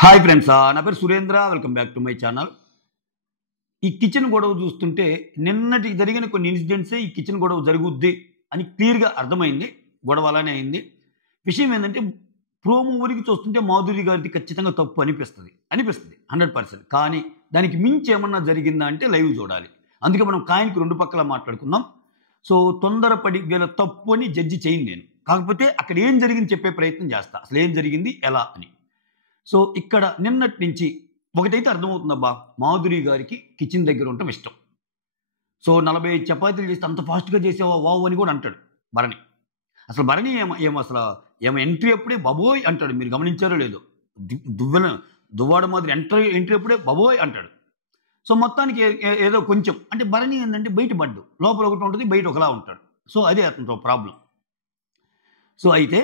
Hi friends, నా పేరు Surendra. Welcome back to my channel. ఈ కిచెన్ గొడవ చూస్తుంటే నిన్నటి జరిగిన కొన్ని ఇన్సిడెంట్సే ఈ కిచెన్ గొడవ జరుగుద్ది అని క్లియర్గా అర్థమైంది. గొడవ అలానే అయింది. విషయం ఏంటంటే ప్రోమో ఊరికి చూస్తుంటే మాధురి గారిది ఖచ్చితంగా తప్పు అనిపిస్తుంది 100%. కానీ దానికి మించి ఏమన్నా జరిగిందా అంటే లైవ్ చూడాలి. అందుకే మనం కాయిన్కి రెండు పక్కల మాట్లాడుకుందాం. సో తొందరపడి వీళ్ళ తప్పు అని జడ్జి చేయను నేను. కాకపోతే అక్కడ ఏం జరిగింది చెప్పే ప్రయత్నం చేస్తా, అసలు ఏం జరిగింది ఎలా అని. సో ఇక్కడ నిన్నటి నుంచి ఒకటైతే అర్థమవుతుందబ్బా, మాధురి గారికి కిచెన్ దగ్గర ఉండటం ఇష్టం. సో 45 చపాతీలు చేస్తే అంత ఫాస్ట్గా చేసేవా వావ్ అని కూడా అంటాడు భరణి. అసలు భరణి ఏమో ఎంట్రీ అప్పుడే బాబోయ్ అంటాడు. మీరు గమనించారో లేదో, దువ్వాడ మాదిరి ఎంట్రీ అప్పుడే బాబోయ్ అంటాడు. సో మొత్తానికి ఏదో కొంచెం అంటే భరణి ఏంటంటే బయట పడ్డు, లోపల ఒకటి ఉంటుంది, బయట ఒకలా ఉంటాడు. సో అదే అతనితో ప్రాబ్లం. సో అయితే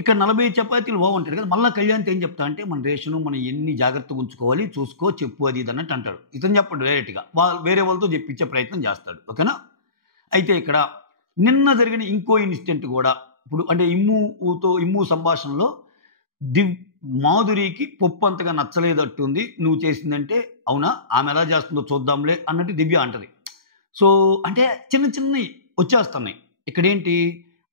ఇక్కడ 40 చపాతీలు బాగుంటాడు కదా, మళ్ళీ కళ్యాణ్తో ఏం చెప్తా అంటే మన రేషను మనం ఎన్ని జాగ్రత్తగా ఉంచుకోవాలి చూసుకో చెప్పు అది ఇది అన్నట్టు అంటాడు. ఇతను చెప్పడు, డైరెక్ట్గా వేరే వాళ్ళతో చెప్పించే ప్రయత్నం చేస్తాడు. ఓకేనా. అయితే ఇక్కడ నిన్న జరిగిన ఇంకో ఇన్సిడెంట్ కూడా ఇప్పుడు అంటే ఇమ్ము సంభాషణలో మాధురికి పప్పు అంతగా నచ్చలేదట్టుంది నువ్వు చేసిందంటే. అవునా, ఆమె ఎలా చేస్తుందో చూద్దాంలే అన్నట్టు దివ్య అంటది. సో అంటే చిన్నవి వచ్చేస్తున్నాయి ఇక్కడేంటి.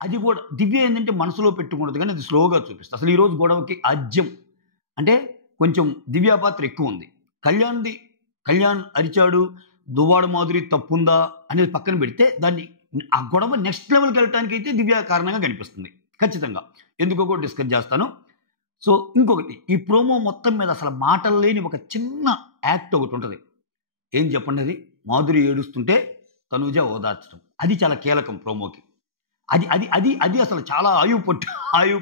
అది కూడా దివ్య ఏంటంటే మనసులో పెట్టుకుంటుంది కానీ అది స్లోగా చూపిస్తుంది. అసలు ఈరోజు గొడవకి ఆజ్యం అంటే కొంచెం దివ్య పాత్ర ఎక్కువ ఉంది. కళ్యాణ్ అరిచాడు, దువ్వాడ మాధురి తప్పుందా అనేది పక్కన పెడితే దాన్ని ఆ గొడవ నెక్స్ట్ లెవెల్కి వెళ్ళటానికి అయితే దివ్య కారణంగా కనిపిస్తుంది ఖచ్చితంగా. ఎందుకో కూడా డిస్కస్ చేస్తాను. సో ఇంకొకటి, ఈ ప్రోమో మొత్తం మీద అసలు మాటలు లేని ఒక చిన్న యాక్ట్ ఒకటి ఉంటుంది. ఏం చెప్పండి, అది మాధురి ఏడుస్తుంటే తనూజ ఓదార్చడం, అది చాలా కీలకం ప్రోమోకి. అది అది అది అది అసలు చాలా ఆయువు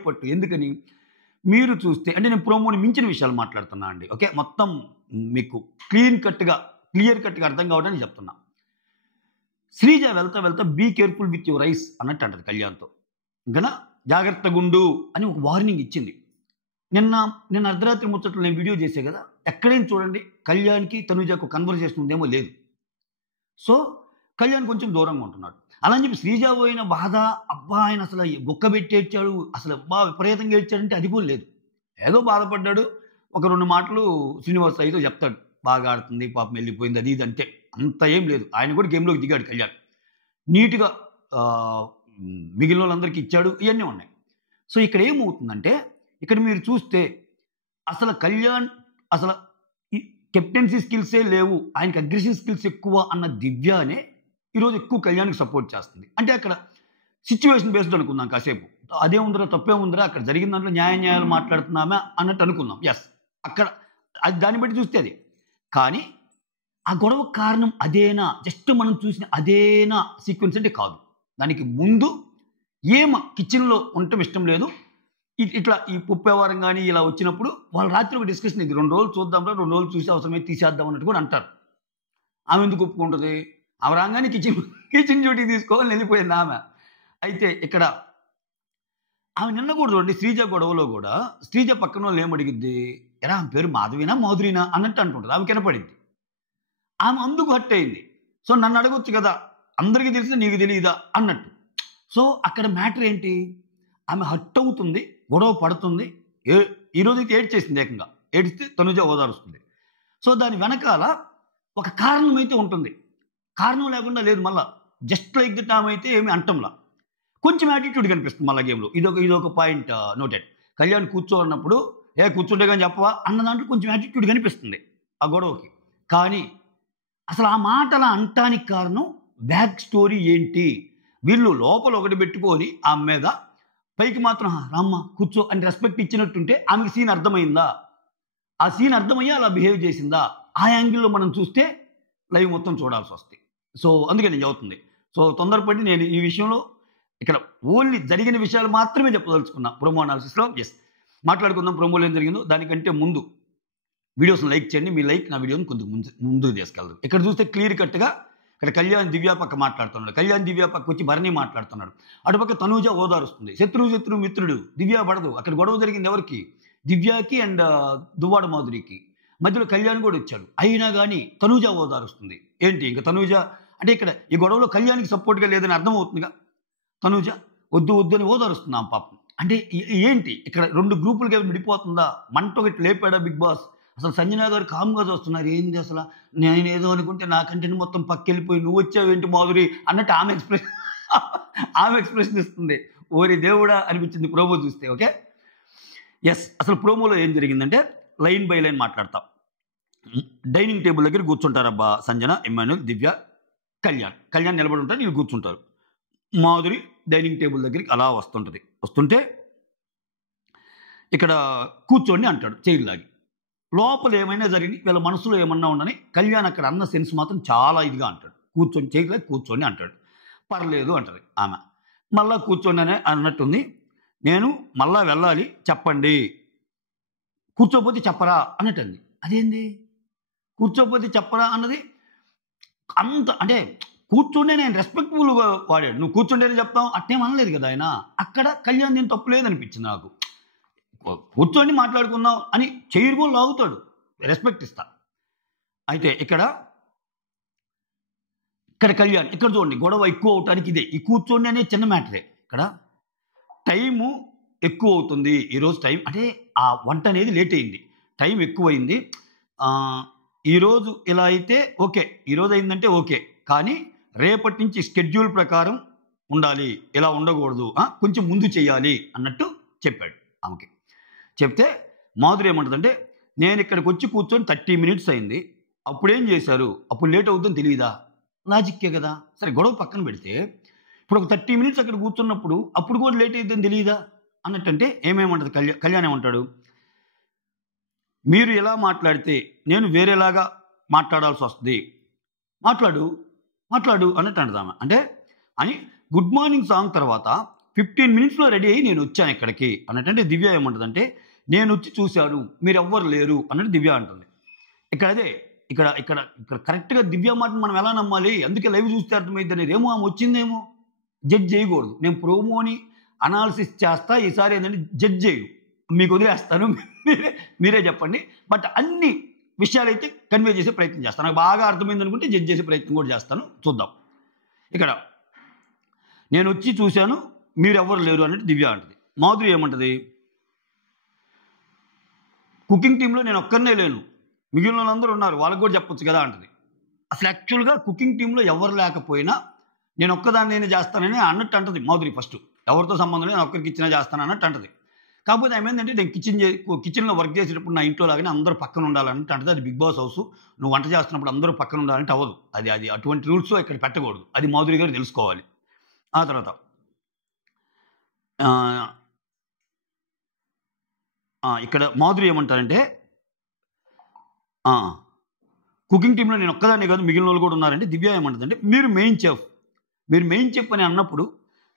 పట్టు. ఎందుకని మీరు చూస్తే అంటే నేను ప్రోమోని మించిన విషయాలు మాట్లాడుతున్నా అండి. ఓకే, మొత్తం మీకు క్లియర్ కట్గా అర్థం కావడానికి చెప్తున్నా. శ్రీజ వెళ్తా be careful with your rice అన్నట్టు అంటది కళ్యాణ్తో. ఇంకా జాగ్రత్త గుండు అని ఒక వార్నింగ్ ఇచ్చింది. నిన్న అర్ధరాత్రి ముచ్చట్లు నేను వీడియో చేసే కదా, ఎక్కడైనా చూడండి కళ్యాణ్కి తనుజకు కన్వర్జేషన్ ఉందేమో లేదు. సో కళ్యాణ్ కొంచెం దూరంగా ఉంటున్నాడు. అలా అని చెప్పి శ్రీజ పోయిన బాధ, అబ్బా ఆయన అసలు గుక్క పెట్టి ఏడ్చాడు, అసలు అబ్బా విపరీతంగా ఏడ్చాడంటే అది కూడా లేదు. ఏదో బాధపడ్డాడు, ఒక 2 మాటలు శ్రీనివాస్ అయితే చెప్తాడు, బాగా ఆడుతుంది పాపం వెళ్ళిపోయింది అది ఇది అంటే. అంత ఏం లేదు. ఆయన కూడా గేమ్లోకి దిగాడు కళ్యాణ్, నీట్గా మిగిలిన వాళ్ళందరికీ ఇచ్చాడు, ఇవన్నీ ఉన్నాయి. సో ఇక్కడ ఏమవుతుందంటే ఇక్కడ మీరు చూస్తే అసలు కళ్యాణ్ అసలు కెప్టెన్సీ స్కిల్సే లేవు, ఆయనకి అగ్రెసివ్ స్కిల్స్ ఎక్కువ అన్న దివ్యనే ఈరోజు ఎక్కువ కళ్యాణ్కి సపోర్ట్ చేస్తుంది. అంటే అక్కడ సిచ్యువేషన్ బేస్డ్ అనుకుందాం కాసేపు, అదే ఉందిరా తప్పే ఉందిరా, అక్కడ జరిగిన దాంట్లో న్యాయాలు మాట్లాడుతున్నామా అన్నట్టు అనుకుందాం. ఎస్, అక్కడ అది దాన్ని బట్టి చూస్తే అది. కానీ ఆ గొడవ కారణం అదేనా, జస్ట్ మనం చూసిన అదేనా సీక్వెన్స్ అంటే కాదు. దానికి ముందు కిచెన్లో ఉండటం ఇష్టం లేదు, ఇట్లా ఈ పప్పు కానీ ఇలా వచ్చినప్పుడు వాళ్ళు రాత్రి ఒక డిస్కషన్, ఇది 2 రోజులు చూద్దాంరా, 2 రోజులు చూసి అవసరమైతే తీసేద్దాం అన్నట్టు కూడా అంటారు. ఆమె ఎందుకు ఒప్పుకుంటుంది, ఆమె రాగానే కిచెన్ డ్యూటీ తీసుకోవాలని వెళ్ళిపోయింది ఆమె. అయితే ఇక్కడ ఆమె నిన్న కూడా చూడండి, శ్రీజ గొడవలో కూడా శ్రీజ పక్కన వాళ్ళు ఏమడిగిద్ది, ఎరా ఆమె పేరు మాధురినా అన్నట్టు అంటుంటుంది. ఆమె కనపడింది, ఆమె అందుకు హట్ అయింది. సో నన్ను అడగొచ్చు కదా, అందరికీ తెలిసి నీకు తెలియదా అన్నట్టు. సో అక్కడ మ్యాటర్ ఏంటి, ఆమె హట్ అవుతుంది, గొడవ పడుతుంది, ఈరోజు అయితే ఏడ్చేసింది, ఏకంగా ఏడిస్తే తనుజ ఓదారుస్తుంది. సో దాని వెనకాల ఒక కారణం అయితే ఉంటుంది, కారణం లేకుండా లేదు. మళ్ళీ జస్ట్ లైక్ దట్ ఆమె అయితే ఏమి అంటంలా, కొంచెం యాటిట్యూడ్ కనిపిస్తుంది మళ్ళీ గేమ్లో. ఇదొక పాయింట్ నోటెడ్. కళ్యాణ్ కూర్చోన్నప్పుడు కూర్చుంటే కానీ చెప్పవా అన్న దాంట్లో కొంచెం యాటిట్యూడ్ కనిపిస్తుంది ఆ గొడవకి. కానీ అసలు ఆ మాటలా అంటానికి కారణం బ్యాక్ స్టోరీ ఏంటి, వీళ్ళు లోపల ఒకటి పెట్టుకొని ఆమె మీద పైకి మాత్రం రామ్మ కూర్చో అని రెస్పెక్ట్ ఇచ్చినట్టుంటే ఆమెకి సీన్ అర్థమైందా, ఆ సీన్ అర్థమయ్యా అలా బిహేవ్ చేసిందా, ఆ యాంగిల్లో మనం చూస్తే లైవ్ మొత్తం చూడాల్సి వస్తుంది. సో అందుకే నేను చదువుతుంది. సో తొందరపడి నేను ఈ విషయంలో ఇక్కడ ఓన్లీ జరిగిన విషయాలు మాత్రమే చెప్పదలుచుకున్నా ప్రోమో అనాలిసిస్లో. ఎస్, మాట్లాడుకుందాం ప్రోమోలో ఏం జరిగిందో. దానికంటే ముందు వీడియోస్ని లైక్ చేయండి, మీ లైక్ నా వీడియోని కొంచెం ముందుకు తీసుకెళ్తారు. ఇక్కడ చూస్తే క్లియర్ కట్గా ఇక్కడ కళ్యాణ్ దివ్య పక్క మాట్లాడుతున్నాడు, కళ్యాణ్ దివ్య పక్క వచ్చి భరణి మాట్లాడుతున్నాడు, అటుపక్క తనూజ ఓదారుస్తుంది. శత్రువు మిత్రుడు, దివ్య పడదు. అక్కడ గొడవ జరిగింది ఎవరికి, దివ్యకి అండ్ దువ్వాడ మాధురికి. మధ్యలో కళ్యాణ్ కూడా వచ్చాడు, అయినా కానీ తనూజ ఓదారుస్తుంది. ఏంటి ఇంకా తనూజ అంటే ఇక్కడ ఈ గొడవలో కళ్యాణ్కి సపోర్ట్గా లేదని అర్థమవుతుందిగా. తనూజ వద్దు అని ఓదారుస్తుంది ఆమె పాపం. అంటే ఏంటి ఇక్కడ 2 గ్రూపులుగా విడిపోతుందా? మంట ఒకటి లేపాడా బిగ్ బాస్? అసలు సంజన గారు కామ్‌గా చూస్తున్నారు. ఏంది అసల? నేనేదో అనుకుంటే నా కంటెంట్ మొత్తం పక్కెళ్ళిపోయి నువ్వొచ్చావేంటి మాధురి అన్నట్టు ఆమె ఎక్స్‌ప్రెషన్ ఇస్తుంది. ఓరి దేవుడా! అనిపించింది ప్రోమో చూస్తే. ఓకే. యెస్. అసలు ప్రోమోలో ఏం జరిగిందంటే లైన్ బై లైన్ మాట్లాడతా. డైనింగ్ టేబుల్ దగ్గర కూర్చుంటారబ్బా సంజన, ఇమ్మాన్యుల్, దివ్య, కళ్యాణ్. కళ్యాణ్ నిలబడి ఉంటారు. వీళ్ళు కూర్చుంటారు. మాధురి డైనింగ్ టేబుల్ దగ్గరికి అలా వస్తుంటది. వస్తుంటే ఇక్కడ కూర్చోండి అంటాడు చైర్ లాగి. లోపల ఏమైనా జరిగి వీళ్ళ మనసులో ఏమన్నా ఉండని కళ్యాణ్ అక్కడ అన్న సెన్స్ మాత్రం చాలా ఇదిగా అంటాడు. కూర్చొని చైర్ లాగి కూర్చోండి అంటాడు. పర్లేదు అంటది ఆమె. మళ్ళా కూర్చోండి అనే అన్నట్టుంది. నేను మళ్ళా వెళ్ళాలి చెప్పండి. కూర్చోపోతే చెప్పరా అన్నట్టుంది. అదేంది కూర్చోపోతే చెప్పరా అన్నది అంత అంటే కూర్చుండే నేను రెస్పెక్ట్ఫుల్గా వాడాడు. నువ్వు కూర్చుండేది చెప్తాం అట్టేం అనలేదు కదా ఆయన. అక్కడ కళ్యాణ్ దీని తప్పు లేదనిపించింది నాకు. కూర్చొని మాట్లాడుకుందాం అని చైర్ కూడా లాగుతాడు. రెస్పెక్ట్ ఇస్తా. అయితే ఇక్కడ కళ్యాణ్ ఇక్కడ చూడండి గొడవ ఎక్కువ అవటానికి ఇదే. ఈ కూర్చోండి అనే చిన్న మ్యాటరే. ఇక్కడ టైము ఎక్కువ అవుతుంది ఈరోజు. టైం అంటే ఆ వంట అనేది లేట్ అయింది. టైం ఎక్కువైంది. ఈరోజు ఇలా అయితే ఓకే. ఈరోజు అయిందంటే ఓకే. కానీ రేపటి నుంచి షెడ్యూల్ ప్రకారం ఉండాలి. ఇలా ఉండకూడదు. కొంచెం ముందు చేయాలి అన్నట్టు చెప్పాడు ఆమెకి. చెప్తే మాధురి ఏమంటుందంటే నేను ఇక్కడికి వచ్చి కూర్చొని 30 మినిట్స్ అయింది. అప్పుడేం చేశారు? అప్పుడు లేట్ అవుతుందని తెలియదా? లాజిక్కే కదా. సరే గొడవ పక్కన పెడితే ఇప్పుడు ఒక 30 మినిట్స్ అక్కడ కూర్చున్నప్పుడు అప్పుడు కూడా లేట్ అవుతుందని తెలియదా అన్నట్టంటే ఏమేమంటుంది కళ్యాణ్ ఏమంటాడు? మీరు ఎలా మాట్లాడితే నేను వేరేలాగా మాట్లాడాల్సి వస్తుంది. మాట్లాడు అన్నట్టు అంటదామె. అంటే అని గుడ్ మార్నింగ్ సాంగ్ తర్వాత 15 మినిట్స్లో రెడీ అయ్యి నేను వచ్చాను ఇక్కడికి అన్నట్టంటే దివ్య ఏమంటుందంటే నేను వచ్చి చూశాను మీరు ఎవ్వరు లేరు అన్నట్టు దివ్య అంటుంది. ఇక్కడ అదే ఇక్కడ ఇక్కడ ఇక్కడ కరెక్ట్గా దివ్య మాటను మనం ఎలా నమ్మాలి? అందుకే లైవ్ చూస్తే అర్థమైంది అనేది. ఏమో ఆమె వచ్చిందేమో జడ్జ్ చేయకూడదు. నేను ప్రోమోని అనాలిసిస్ చేస్తా. ఈసారి ఏంటంటే జడ్జ్ చేయు, మీకు వదిలేస్తాను, మీరే చెప్పండి. బట్ అన్ని విషయాలైతే కన్వే చేసే ప్రయత్నం చేస్తాను. నాకు బాగా అర్థమైంది అనుకుంటే జడ్జ్ చేసే ప్రయత్నం కూడా చేస్తాను. చూద్దాం. ఇక్కడ నేను వచ్చి చూశాను మీరెవ్వరు లేరు అన్నట్టు దివ్య అంటది. మాధురి ఏమంటది? కుకింగ్ టీంలో నేను ఒక్కరినే లేను, మిగిలిన వాళ్ళందరూ ఉన్నారు, వాళ్ళకి కూడా చెప్పొచ్చు కదా అంటది. అసలు యాక్చువల్గా కుకింగ్ టీంలో ఎవరు లేకపోయినా నేను ఒక్కదాన్ని నేనే చేస్తానని అన్నట్టు అంటది మాధురి. ఫస్ట్ ఎవరితో సంబంధం లేదు, నేను ఒక్కరికి ఇచ్చినా చేస్తాను అన్నట్టు అంటది. కాకపోతే ఏమైందంటే నేను కిచెన్లో వర్క్ చేసేటప్పుడు నా ఇంట్లో లాగానే అందరూ పక్కన ఉండాలంటే అంటది. అది బిగ్ బాస్ హౌస్. నువ్వు వంట చేస్తున్నప్పుడు అందరూ పక్కన ఉండాలంటే అవ్వదు. అది అటువంటి రూల్స్ ఇక్కడ పెట్టకూడదు. అది మాధురి గారు తెలుసుకోవాలి. ఆ తర్వాత ఇక్కడ మాధురి ఏమంటారంటే కుకింగ్ టీంలో నేను ఒక్కదాన్ని కాదు మిగిలిన వాళ్ళు కూడా ఉన్నారంటే దివ్య ఏమంటుందంటే మీరు మెయిన్ చెఫ్ అని అన్నప్పుడు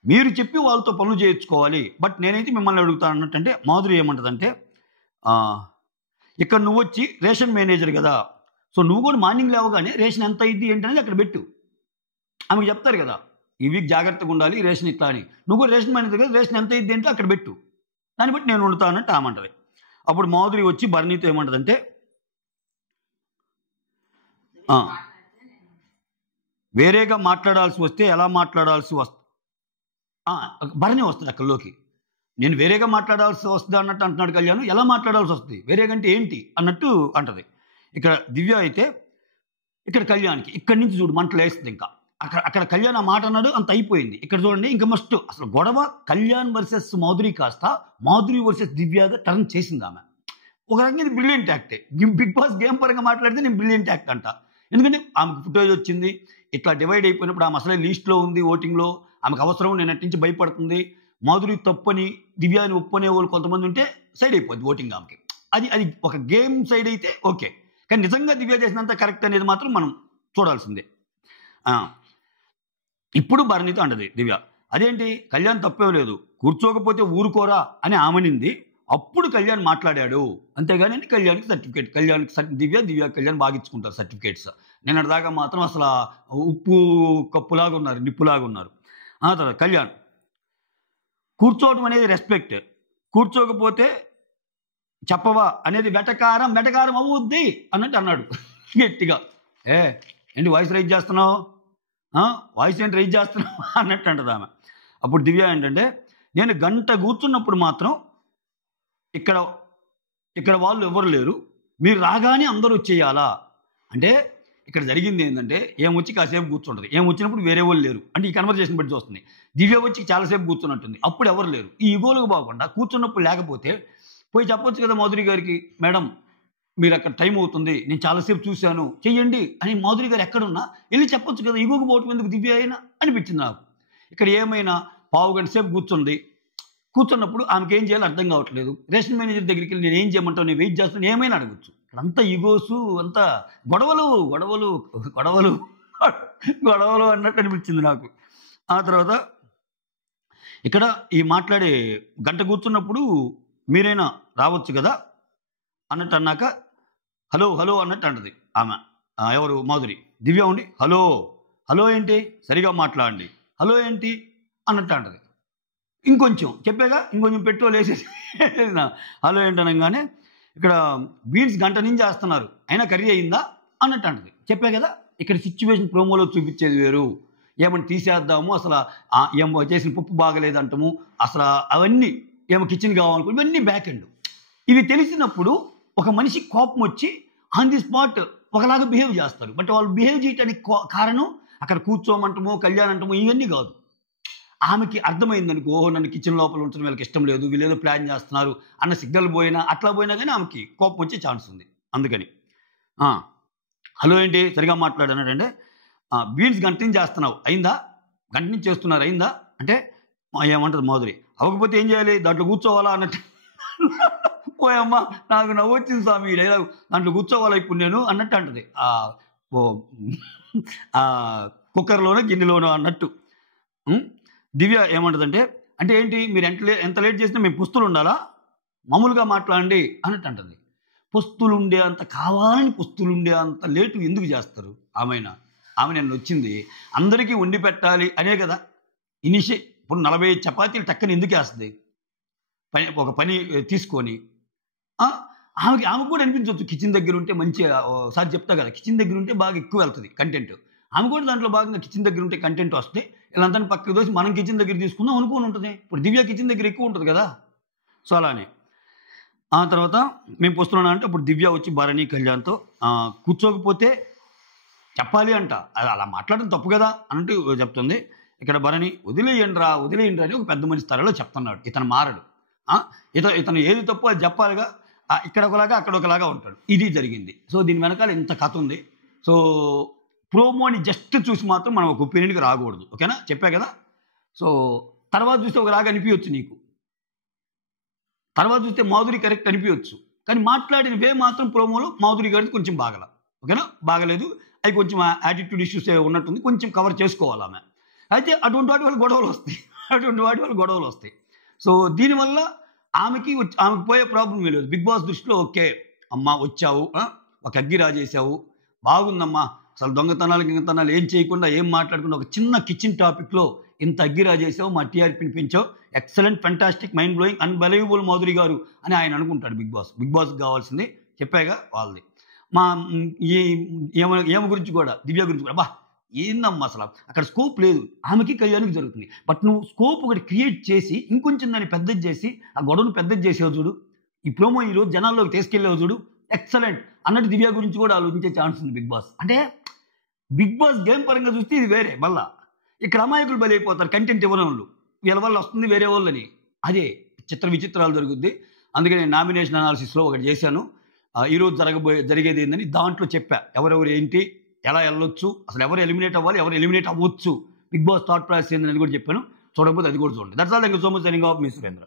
మీరు చెప్పి వాళ్ళతో పనులు చేయించుకోవాలి. బట్ నేనైతే మిమ్మల్ని అడుగుతాను అన్నట్టంటే మాధురి ఏమంటుందంటే ఇక్కడ నువ్వు వచ్చి రేషన్ మేనేజర్ కదా, సో నువ్వు కూడా మార్నింగ్ లేవగానే రేషన్ ఎంత అయింది ఏంటనేది అక్కడ పెట్టు. ఆమెకు చెప్తారు కదా ఈ వీక్ జాగ్రత్తగా ఉండాలి రేషన్ ఇట్లా అని. నువ్వు కూడా రేషన్ మేనేజర్ కదా, రేషన్ ఎంత అయింది అంటే అక్కడ పెట్టు, దాన్ని బట్టి నేను వండుతానంటే ఆమంటది. అప్పుడు మాధురి వచ్చి బర్నీతో ఏమంటదంటే వేరేగా మాట్లాడాల్సి వస్తే ఎలా మాట్లాడాల్సి భరణి వస్తుంది అక్కడిలోకి. నేను వేరేగా మాట్లాడాల్సి వస్తుంది అన్నట్టు అంటున్నాడు కళ్యాణ్. ఎలా మాట్లాడాల్సి వస్తుంది వేరేగంటే ఏంటి అన్నట్టు అంటది. ఇక్కడ దివ్య అయితే ఇక్కడ కళ్యాణ్కి ఇక్కడి నుంచి చూడు మంటలు వేస్తుంది. ఇంకా అక్కడ కళ్యాణ్ ఆ మాట అన్నాడు, అంత అయిపోయింది. ఇక్కడ చూడండి ఇంకా మస్ట్ అసలు గొడవ కళ్యాణ్ వర్సెస్ మాధురి కాస్త మాధురి వర్సెస్ దివ్యగా టర్న్ చేసింది ఆమె. ఒక రకంగా ఇది బ్రిలియంట్ యాక్టే. బిగ్ బాస్ గేమ్ పరంగా మాట్లాడితే నేను బ్రిలియంట్ యాక్ట్ అంట. ఎందుకంటే ఆమెకు ఫుటేజ్ వచ్చింది, ఇట్లా డివైడ్ అయిపోయినప్పుడు ఆమె అసలే లీస్ట్లో ఉంది ఓటింగ్లో, ఆమెకు అవసరం, నేను అట్నుంచి భయపడుతుంది, మాధురి తప్పని దివ్యాని ఒప్పనే వాళ్ళు కొంతమంది ఉంటే సైడ్ అయిపోద్ది ఓటింగ్ ఆమెకి. అది ఒక గేమ్ సైడ్ అయితే ఓకే. కానీ నిజంగా దివ్య చేసినంత కరెక్ట్ అనేది మాత్రం మనం చూడాల్సిందే. ఇప్పుడు భరణితో అంటది దివ్య, అదేంటి కళ్యాణ్ తప్పేం లేదు, కూర్చోకపోతే ఊరుకోరా అని ఆమెనింది. అప్పుడు కళ్యాణ్ మాట్లాడాడు, అంతేగాని కళ్యాణ్కి సర్టిఫికేట్, దివ్య కళ్యాణ్ బాగిచ్చుకుంటారు సర్టిఫికేట్స్. నిన్నటిదాకా మాత్రం అసలు ఉప్పు కప్పులాగా ఉన్నారు, నిప్పులాగా ఉన్నారు. ఆ తర్వాత కళ్యాణ్ కూర్చోవడం అనేది రెస్పెక్ట్, కూర్చోకపోతే చెప్పవా అనేది వెటకారం అవుద్ది అన్నట్టు అన్నాడు గట్టిగా. ఏంటి వాయిస్ రైజ్ చేస్తున్నావు, వాయిస్ ఏంటి రైజ్ చేస్తున్నావు అన్నట్టు అంటది ఆమె. అప్పుడు దివ్య ఏంటంటే నేను గంట కూర్చున్నప్పుడు మాత్రం ఇక్కడ ఇక్కడ వాళ్ళు ఎవరు లేరు, మీరు రాగానే అందరూ వచ్చేయాలా అంటే ఇక్కడ జరిగింది ఏంటంటే ఏమొచ్చి కాసేపు కూర్చుంటుంది, ఏమొచ్చినప్పుడు వేరే వాళ్ళు లేరు అంటే ఈ కన్వర్జేషన్ బట్టి చూస్తుంది. దివ్య వచ్చి చాలాసేపు కూర్చున్నట్టుంది, అప్పుడు ఎవరు లేరు. ఈ ఈగోలకు బాగుండా కూర్చున్నప్పుడు లేకపోతే పోయి చెప్పొచ్చు కదా మాధురి గారికి, మేడం మీరు అక్కడ టైం అవుతుంది, నేను చాలాసేపు చూశాను చెయ్యండి అని మాధురి గారు ఎక్కడున్నా వెళ్ళి చెప్పొచ్చు కదా, ఈగోకు పోవటం ఎందుకు దివ్య అయినా అనిపించింది నాకు. ఇక్కడ ఏమైనా పావు గంట సేపు కూర్చున్నప్పుడు ఆమెకి ఏం చేయాలో అర్థం కావట్లేదు. రేషన్ మేనేజర్ దగ్గరికి వెళ్ళి నేను ఏం చేయమంటావు, నేను వెయిట్ చేస్తాను ఏమైనా అడగచ్చు. అంతా ఈగోసు, అంతా గొడవలు గొడవలు గొడవలు గొడవలు అన్నట్టు అనిపించింది నాకు. ఆ తర్వాత ఇక్కడ ఈ మాట్లాడే గంట కూర్చున్నప్పుడు మీరైనా రావచ్చు కదా అన్నట్టు అన్నాక హలో హలో అన్నట్టు అంటది ఆమె, ఎవరు మాధురి. దివ్య ఉండి హలో హలో ఏంటి సరిగా మాట్లాడండి, హలో ఏంటి అన్నట్టు అంటది. ఇంకొంచెం చెప్పాగా, ఇంకొంచెం పెట్రోల్ వేసేసి హలో ఏంటి అనగానే ఇక్కడ బీన్స్ గంట నుంచి చేస్తున్నారు అయినా కర్రీ అయిందా అన్నట్టు అంటది. చెప్పా కదా ఇక్కడ సిచ్యువేషన్ ప్రోమోలో చూపించేది వేరు, ఏమని తీసేద్దాము, అసలు ఏమో చేసిన పప్పు బాగలేదంటాము, అసలు అవన్నీ ఏమో కిచెన్ కావాలనుకో, ఇవన్నీ బ్యాక్ ఎండ్. ఇవి తెలిసినప్పుడు ఒక మనిషి కోపం వచ్చి ఆన్ ది స్పాట్ ఒకలాగా బిహేవ్ చేస్తారు. బట్ వాళ్ళు బిహేవ్ చేయడానికి కారణం అక్కడ కూర్చోమంటమో కళ్యాణ్ అంటమో ఇవన్నీ కాదు. ఆమెకి అర్థమైందనుకో, నన్ను కిచెన్ లోపల ఉంచడం వీళ్ళకి ఇష్టం లేదు, వీళ్ళేదో ప్లాన్ చేస్తున్నారు అన్న సిగ్నల్ పోయినా అట్లా పోయినా కానీ ఆమెకి కోపం వచ్చే ఛాన్స్ ఉంది. అందుకని హలో ఏంటి సరిగా మాట్లాడన్నాడంటే బీన్స్ గంట నుంచి చేస్తున్నావు అయిందా, గంట నుంచి చేస్తున్నారు అయిందా అంటే ఏమంటుంది మాధురి, అవ్వకపోతే ఏం చేయాలి దాంట్లో కూర్చోవాలా అన్నట్టు. పోయమ్మ నాకు నవ్వు వచ్చింది స్వామి డైలాగ్, దాంట్లో కూర్చోవాలా ఇప్పుడు నేను అన్నట్టు అంటది, కుక్కర్లోనో గిన్నెలోనో అన్నట్టు. దివ్య ఏమంటుందంటే అంటే ఏంటి మీరు ఎంత లేట్ చేసినా మేము పుస్తులు ఉండాలా, మామూలుగా మాట్లాడండి అన్నట్టు అంటుంది. పుస్తులు ఉండే అంత కావాలని పుస్తులు ఉండే అంత లేటు ఎందుకు చేస్తారు? ఆమె నేను వచ్చింది అందరికీ వండి పెట్టాలి అనే కదా ఇప్పుడు 40 చపాతీలు టక్కని ఎందుకు వేస్తుంది ఒక పని తీసుకొని. ఆమెకు కూడా అనిపించవచ్చు కిచెన్ దగ్గర ఉంటే మంచి, సార్ చెప్తా కదా కిచెన్ దగ్గర ఉంటే బాగా ఎక్కువ వెళ్తుంది కంటెంట్. ఆమె కూడా దాంట్లో భాగంగా కిచెన్ దగ్గర ఉంటే కంటెంట్ వస్తే వీళ్ళంతా పక్కకు దోసి మనం కిచెన్ దగ్గర తీసుకుందాం అనుకుని ఉంటుంది. ఇప్పుడు దివ్య కిచెన్ దగ్గర ఎక్కువ ఉంటుంది కదా, సో అలానే. ఆ తర్వాత మేము పుస్తున్నాం అంటే అప్పుడు దివ్య వచ్చి భరణి కళ్యాణ్తో కూర్చోకపోతే చెప్పాలి అంట, అది అలా మాట్లాడడం తప్పు కదా అన్నట్టు చెప్తుంది. ఇక్కడ భరణి వదిలేయండి రా అని ఒక పెద్ద మనిషి స్థాయిలో చెప్తున్నాడు. ఇతను మారడు, ఇతను ఏది తప్పు అది చెప్పాలిగా, ఇక్కడ ఒకలాగా అక్కడ ఒకలాగా ఉంటాడు. ఇది జరిగింది. సో దీని వెనకాల ఇంత కథ ఉంది. సో ప్రోమోని జస్ట్ చూసి మాత్రం మనం ఒక ఒపీనియన్కి రాకూడదు, ఓకేనా? చెప్పా కదా. సో తర్వాత చూస్తే ఒకలాగా అనిపించవచ్చు నీకు, తర్వాత చూస్తే మాధురి కరెక్ట్ అనిపించవచ్చు, కానీ మాట్లాడిన వే మాత్రం ప్రోమోలో మాధురి గారిది కొంచెం బాగల, ఓకేనా? బాగలేదు, అవి కొంచెం యాటిట్యూడ్ ఇష్యూస్ ఉన్నట్టుంది, కొంచెం కవర్ చేసుకోవాలి ఆమె. అయితే అటువంటి వాటి వల్ల గొడవలు వస్తాయి. సో దీనివల్ల ఆమెకి పోయే ప్రాబ్లం లేదు. బిగ్ బాస్ దృష్టిలో ఓకే అమ్మా వచ్చావు, ఒక అగ్గి రాజేసావు, బాగుందమ్మా, అసలు దొంగతనాలు ఏం చేయకుండా ఏం మాట్లాడకుండా ఒక చిన్న కిచెన్ టాపిక్లో ఇంత అగ్గి రాజేసావు, మా టీఆర్పీని పెంచావు, excellent, fantastic, mind blowing, unbelievable Madhuri garu అని ఆయన అనుకుంటాడు. బిగ్ బాస్కి కావాల్సింది చెప్పాగా వాళ్ళది. మా ఏమ గురించి కూడా, దివ్య గురించి కూడా, ఏందమ్మా అసలు అక్కడ స్కోప్ లేదు, ఆమెకి కళ్యాణ్కి జరుగుతుంది. బట్ నువ్వు స్కోప్ ఒకటి క్రియేట్ చేసి ఇంకొంచెం దాన్ని పెద్దది చేసి ఆ గొడవను పెద్దది చేసేవు చూడు, ఈ ప్రోమో ఈరోజు జనాల్లోకి తీసుకెళ్ళేవు చూడు, ఎక్సలెంట్ అన్నట్టు దివ్య గురించి కూడా ఆలోచించే ఛాన్స్ ఉంది బిగ్ బాస్. అంటే బిగ్ బాస్ గేమ్ పరంగా చూస్తే ఇది వేరే, మళ్ళా ఇక్కడ అమాయకులు బలైపోతారు కంటెంట్ ఇవ్వని వాళ్ళు, వీళ్ళ వల్ల వస్తుంది వేరే వాళ్ళని, అదే విచిత్రాలు జరుగుద్ది. అందుకే నేను నామినేషన్ అనాలిసిస్లో ఒకటి చేశాను, ఈరోజు జరిగేది ఏందని దాంట్లో చెప్పా, ఎవరెవరు ఏంటి, ఎలా వెళ్ళొచ్చు, అసలు ఎవరు ఎలిమినేట్ అవ్వాలి, ఎవరు ఎలిమినేట్ అవ్వచ్చు, బిగ్ బాస్ థాట్ ప్రాసెస్ ఏందని కూడా చెప్పాను. చూడకపోతే అది కూడా చూడండి. That's all. Thank you so much. Signing off me Surendra.